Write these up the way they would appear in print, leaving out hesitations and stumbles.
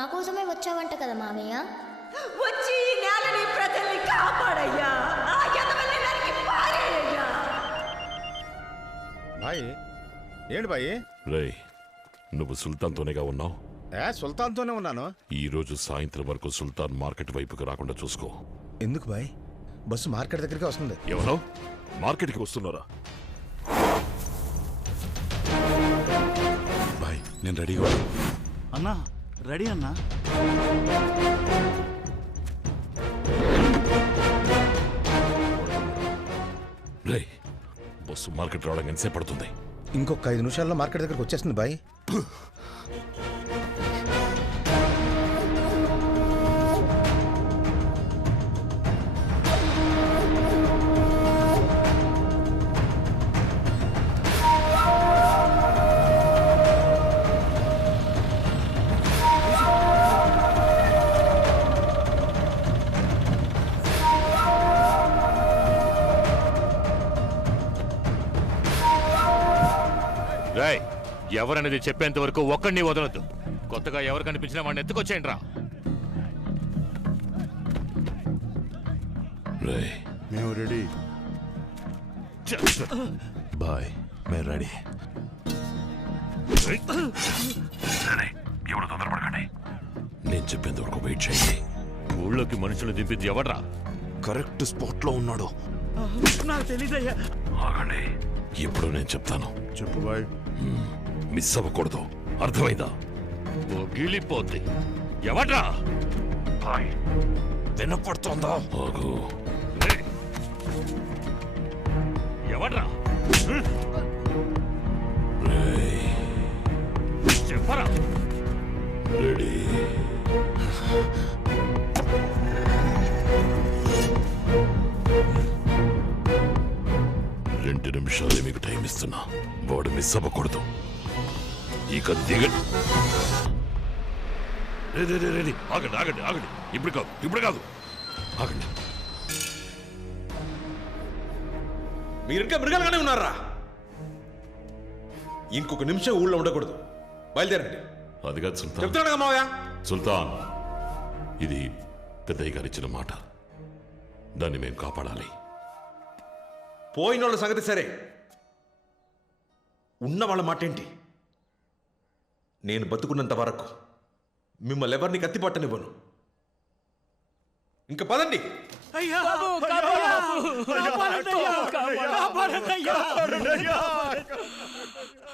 మా కోసమే వచ్చావంట కదా మావయ్య. వచ్చి ఈ నేలని ప్రజల్ని కాపాడయ్యా. ఆ ఎదవల్ని నరికి పారేయ్యా. బాయ్ ఏంటి బాయ్? రేయ్, నువ్వు సుల్తాన్తోనేగా ఉన్నావు? సుల్తాన్తోనే ఉన్నాను. ఈ రోజు సాయంత్రం వరకు సుల్తాన్ మార్కెట్ వైపుకి రాకుండా చూసుకో. ఎందుకు బాయ్? బస్సు మార్కెట్ దగ్గరికి వస్తుంది. ఎవరో మార్కెట్కి వస్తున్నారా? బాయ్ నేను రెడీగా అన్నా. రెడీ అన్నా. రేయ్, బస్సు మార్కెట్ రావడం ఎంతసేపు పడుతుంది? ఇంకొక 5 నిమిషాల్లో మార్కెట్ దగ్గరికి వచ్చేస్తుంది బాయ్. రేయ్, ఎవరనేది చెప్పేంత వరకు ఒక్కడిని వదలొద్దు. కొత్తగా ఎవరు కనిపించినా వాడిని ఎత్తుకొచ్చేయండి రా. రేయ్, మేము రెడీ. బాయ్ మేము రెడీ. ఎవరు తొందరపడకండి. నేను చెప్పేంత వరకు వెయిట్ చేయండి. ఊళ్ళోకి మనుషులు దింపింది ఎవడ్రా? కరెక్ట్ స్పాట్ లో ఉన్నాడు. నాకు తెలీదయ్యా. ఆగండి, ఇప్పుడు నేను చెప్తాను. చెప్పు బాయ్. మిస్ అవ్వకూడదు, అర్థమైందా? గిలిపోద్ది. ఎవడ్రా? వినపడుతోందా? ఆగు. ఎవడ్రా? చెప్పరా. రెడీ. 2 నిమిషాలే మీకు టైం ఇస్తున్నా. వాడు మిస్ అవ్వకూడదు. ఇక దిగండి. రెడీ. ఆగండి ఆగండి ఆగండి. ఇప్పుడు కాదు ఆగండి. మీరు ఇంకా మృగాలుగానే ఉన్నారా? ఇంకొక నిమిషం ఊళ్ళో ఉండకూడదు. బయలుదేరండి. అది కాదు సుల్తాన్. చెప్తున్నాడు మావయ్య. సుల్తాన్, ఇది పెద్దయ్య గారు ఇచ్చిన మాట. దాన్ని మేము కాపాడాలి. పోయిన వాళ్ళ సంగతి సరే, ఉన్న వాళ్ళ మాట ఏంటి? నేను బతుకున్నంత వరకు మిమ్మల్ని ఎవరిని కత్తిపట్టనివ్వను. ఇంకా పదండి.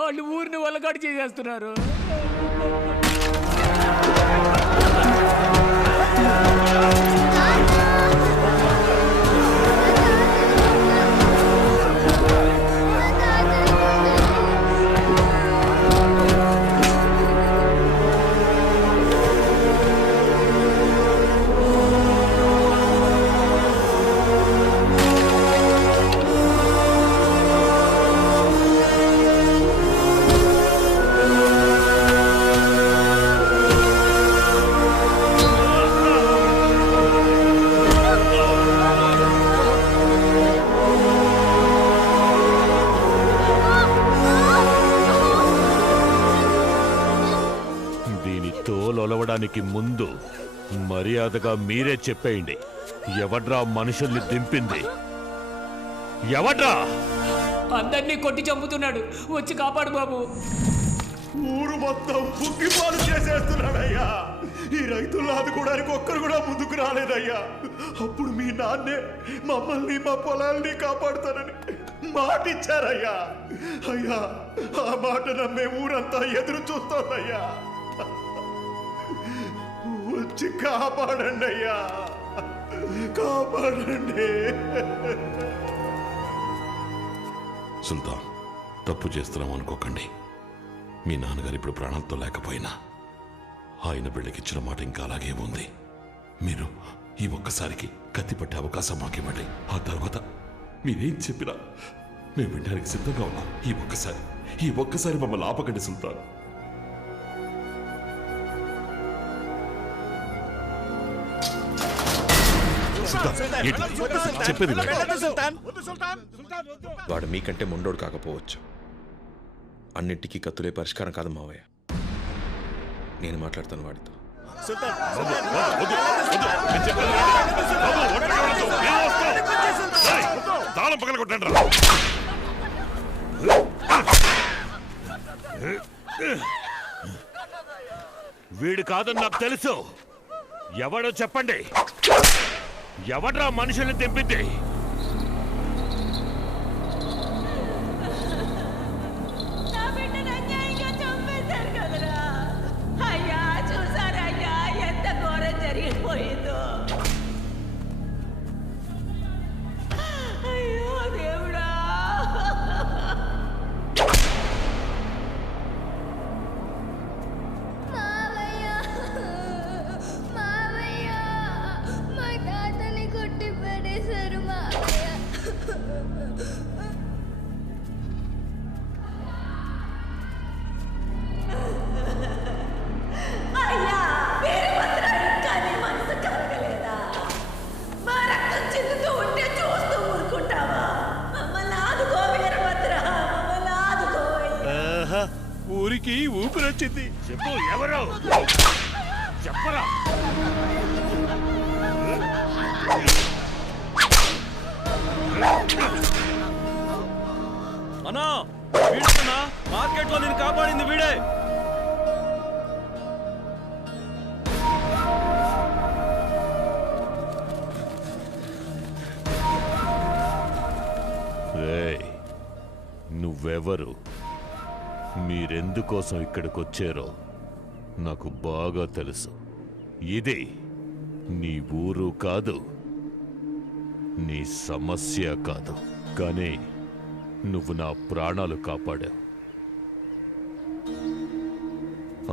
వాళ్ళు ఊరిని వలగాడు చేసేస్తున్నారు. తోలొలవడానికి ముందు మర్యాదగా మీరే చెప్పేయండి, ఎవడ్రా మనుషుల్ని దింపింది? ఎవడ్రా? అందరినీ కొట్టి చంపుతున్నాడు. వచ్చి కాపాడు బాబు. ఊరు మొత్తం బుగ్గిపాలు చేసేస్తున్నాడయ్యా. ఈ రైతులను ఆదుకోవడానికి ఒక్కరు కూడా ముందుకు రాలేదయ్యా. అప్పుడు మీ నాన్నే మమ్మల్ని మా పొలాల్ని కాపాడుతానని మాట ఇచ్చారయ్యా. అయ్యా, ఆ మాట నమ్మే ఊరంతా ఎదురు చూస్తోందయ్యా. వచ్చి కాపాడండి అయ్యా, కాపాడండి. సుల్తాన్, తప్పు చేస్తున్నాం అనుకోకండి. మీ నాన్నగారు ఇప్పుడు ప్రాణాలతో లేకపోయినా ఆయన బిడ్డకిచ్చిన మాట ఇంకా అలాగే ఉంది. మీరు ఈ ఒక్కసారికి కత్తిపట్టే అవకాశం మాకివ్వండి. ఆ తర్వాత మీరేం చెప్పినా మేము వినడానికి సిద్ధంగా ఉన్నాం. ఈ ఒక్కసారి మమ్మల్ని ఆపకండి సుల్తాన్. చెప్పేది వాడు మీకంటే మొండోడు కాకపోవచ్చు. అన్నిటికీ కత్తులే పరిష్కారం కాదు మావయ్య. నేను మాట్లాడతాను వాడితో. తాళం పగల కొట్టండి వీడు కాదని నాకు తెలుసు. ఎవడో చెప్పండి. ఎవడ్రా మనుషుల్ని తెంపింది? నా బిడ్డను అన్యాయంగా చంపేశారు కదరా. అయ్యా చూసారయ్యా ఎంత ఘోరం జరిగిపోయిందో. అయ్యో దేవుడా. మావయ్య మావయ్య మా తాతని కొట్టి పడేశారు మావయ్య. అయ్యా వీరభద్ర ఇంకా నీ మనసు కలగలేదా? మా రక్తం చెందుతూ ఉంటే చూస్తూ ఊరుకుంటావా? మమ్మల్ని ఆదుకో వీరభద్ర, మమ్మల్ని ఆదుకో అయ్యా. ఊరికి ఊపిరొచ్చింది. చెప్పు ఎవరు? చెప్పరా? అన్నా వీడేనా మార్కెట్లో నేను కాపాడింది వీడే. రేయ్, నువ్వెవరు? మీరెందుకోసం ఇక్కడికొచ్చారో నాకు బాగా తెలుసు. ఇది నీ ఊరు కాదు, నీ సమస్య కాదు, కానీ నువ్వు నా ప్రాణాలు కాపాడావు.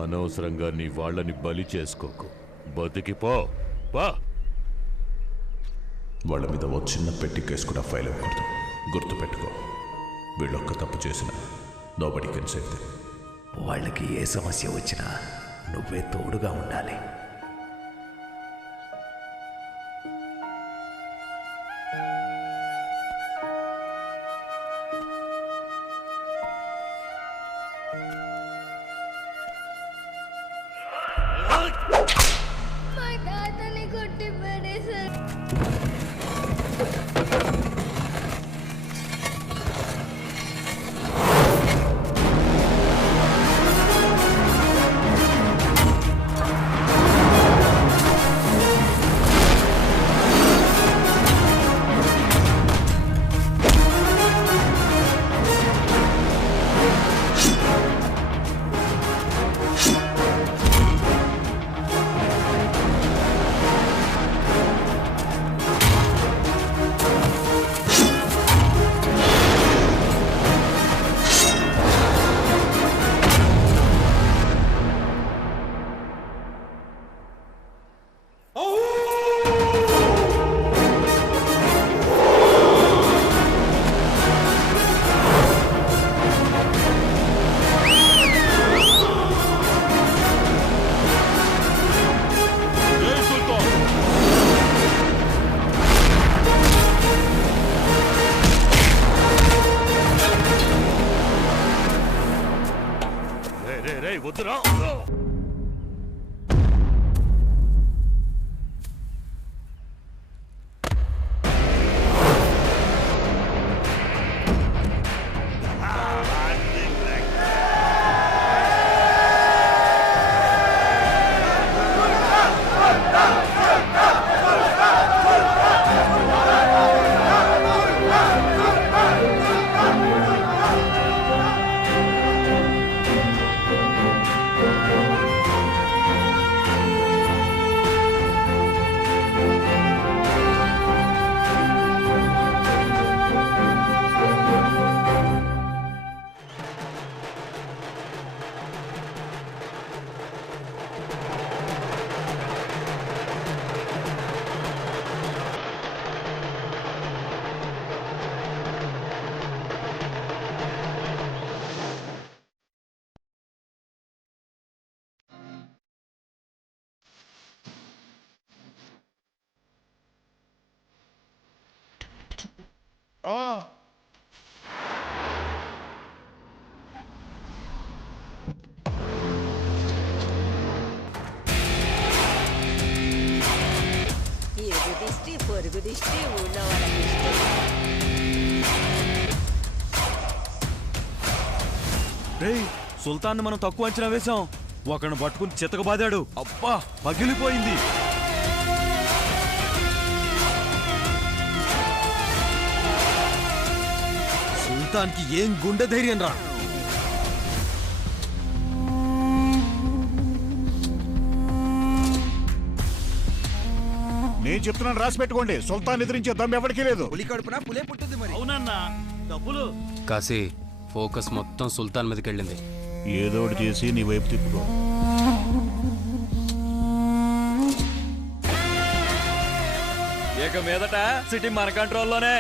అనవసరంగా నీ వాళ్ళని బలి చేసుకోకు. బతికిపో పా. వాళ్ళ మీద ఓ చిన్న పెట్టి కేసు కూడా ఫైల్ అవ్వకూడదు. గుర్తుపెట్టుకో, వీళ్ళొక్క తప్పు చేసిన నోబడీ కెన్ సేవ్ దెమ్. వాళ్ళకి ఏ సమస్య వచ్చినా నువ్వే తోడుగా ఉండాలి. మా తాతని కొట్టి పడేశారు. వద్దురా. ఇరుగు దిష్టి పొరుగు దిష్టి ఊళ్ళో వాళ్ళ దిష్టి. రేయ్ సుల్తాన్ మనం తక్కువ అంచనా వేశాం. ఒకరిని పట్టుకుని చితక బాదాడు. అబ్బా పగిలిపోయింది. సుల్తాన్కి ఏం గుండె ధైర్యం రా. నేను చెప్తున్నాను, రాసి పెట్టుకోండి. సుల్తాన్ ఎదిరించే దమ్ ఎవరికీ లేదు. అవునన్నా డబ్బులు కాశీ ఫోకస్ మొత్తం సుల్తాన్ మీదకి వెళ్ళింది. ఏదో ఒకటి చేసి నీ వైపు తిప్పుకో. ఇక మీదట సిటీ మన కంట్రోల్లోనే.